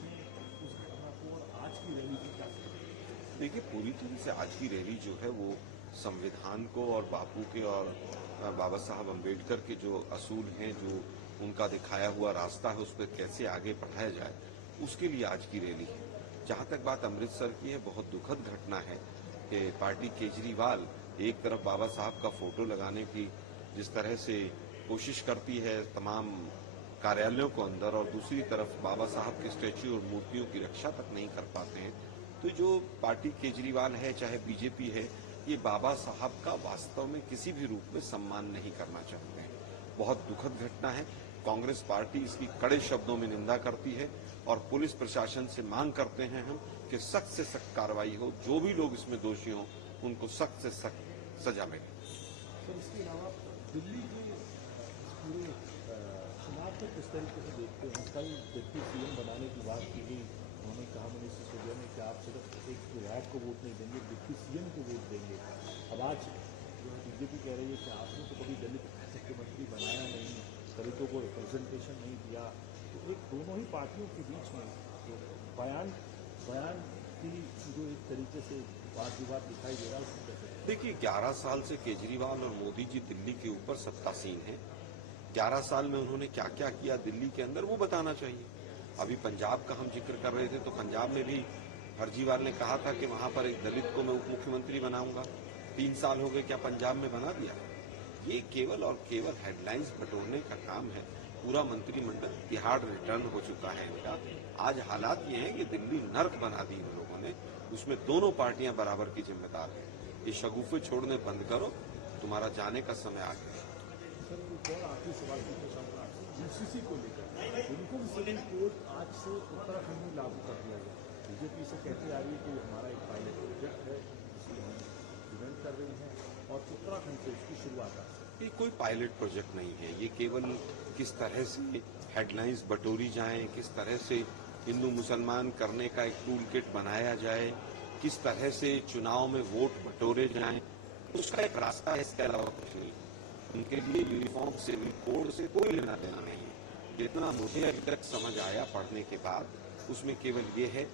देखें उस घटना को और आज की रैली की क्या? देखिए, पूरी तरह से आज की रैली जो है वो संविधान को और बापू के और बाबा साहब अम्बेडकर के जो असूल हैं, जो उनका दिखाया हुआ रास्ता है, उस पर कैसे आगे बढ़ाया जाए, उसके लिए आज की रैली है। जहां तक बात अमृतसर की है, बहुत दुखद घटना है कि पार्टी केजरीवाल एक तरफ बाबा साहब का फोटो लगाने की जिस तरह से कोशिश करती है तमाम कार्यालयों को अंदर, और दूसरी तरफ बाबा साहब के स्टैच्यू और मूर्तियों की रक्षा तक नहीं कर पाते हैं। तो जो पार्टी केजरीवाल है, चाहे बीजेपी है, ये बाबा साहब का वास्तव में किसी भी रूप में सम्मान नहीं करना चाहते हैं। बहुत दुखद घटना है। कांग्रेस पार्टी इसकी कड़े शब्दों में निंदा करती है और पुलिस प्रशासन से मांग करते हैं हम कि सख्त से सख्त कार्रवाई हो, जो भी लोग इसमें दोषी हों उनको सख्त से सख्त सजा मिले। सर, इसके अलावा दिल्ली के पूरे चुनाव को किस तरीके से देखते हैं? कल डिप्टी सीएम बनाने की बात की गई, उन्होंने कहा मनीष सिसोदिया ने कि आप सिर्फ एक विधायक को वोट नहीं देंगे, डिप्टी सीएम को वोट देंगे। अब आज जो है बीजेपी कह रही है कि आपने तो कभी दलित मुख्यमंत्री बनाया नहीं, दलितों को रिप्रेजेंटेशन नहीं दिया। तो एक दोनों ही पार्टियों के बीच में जो बयान की जो एक तरीके से वाद विवाद दिखाई दे रहा है, उसको कैसे? देखिए, 11 साल से केजरीवाल और मोदी जी दिल्ली के ऊपर सत्तासीन हैं। 11 साल में उन्होंने क्या क्या किया दिल्ली के अंदर, वो बताना चाहिए। अभी पंजाब का हम जिक्र कर रहे थे, तो पंजाब में भी फर्जीवाल ने कहा था कि वहां पर एक दलित को मैं उप मुख्यमंत्री बनाऊंगा। 3 साल हो गए, क्या पंजाब में बना दिया? ये केवल और केवल हेडलाइंस बटोरने का काम है। पूरा मंत्रिमंडल तिहाड़ रिटर्न हो चुका है इनका। आज हालात ये हैं कि दिल्ली नर्क बना दी इन लोगों ने, उसमें दोनों पार्टियां बराबर की जिम्मेदार हैं। ये शगुफे छोड़ने बंद करो, तुम्हारा जाने का समय आ गया। सर, एक और आखिरी सवाल पूछना चाहूँगा यूसीसी को लेकर। उनको भी सुप्रीम कोर्ट आज से उत्तराखंड में लागू कर दिया गया। बीजेपी से कहती आ रही है कि हमारा एक पायलट प्रोजेक्ट है, जिसमें हम इम्प्लीमेंट कर रहे हैं और उत्तराखंड से उसकी शुरुआत है। ये कोई पायलट प्रोजेक्ट नहीं है। ये केवल किस तरह से हेडलाइंस बटोरी जाएं, किस तरह से हिंदू मुसलमान करने का एक टूल किट बनाया जाए, किस तरह से चुनाव में वोट बटोरे जाएं, उसका एक रास्ता है, इसके अलावा कुछ नहीं। उनके लिए यूनिफॉर्म सिविल कोड से कोई लेना देना नहीं है। जितना मुझे अभी तक समझ आया पढ़ने के बाद, उसमें केवल ये है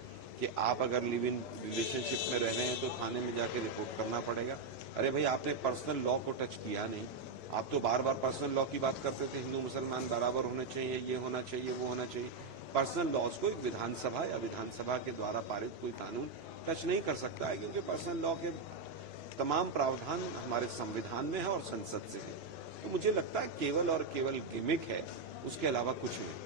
कि आप अगर लिव इन रिलेशनशिप में रह रहे हैं तो थाने में जाके रिपोर्ट करना पड़ेगा। अरे भाई, आपने पर्सनल लॉ को टच किया नहीं। आप तो बार बार पर्सनल लॉ की बात करते थे, हिंदू मुसलमान बराबर होने चाहिए, ये होना चाहिए, वो होना चाहिए। पर्सनल लॉज को एक विधानसभा या विधानसभा के द्वारा पारित कोई कानून टच नहीं कर सकता है, क्योंकि पर्सनल लॉ के तमाम प्रावधान हमारे संविधान में है और संसद से है। तो मुझे लगता है केवल और केवल गिमिक है, उसके अलावा कुछ नहीं।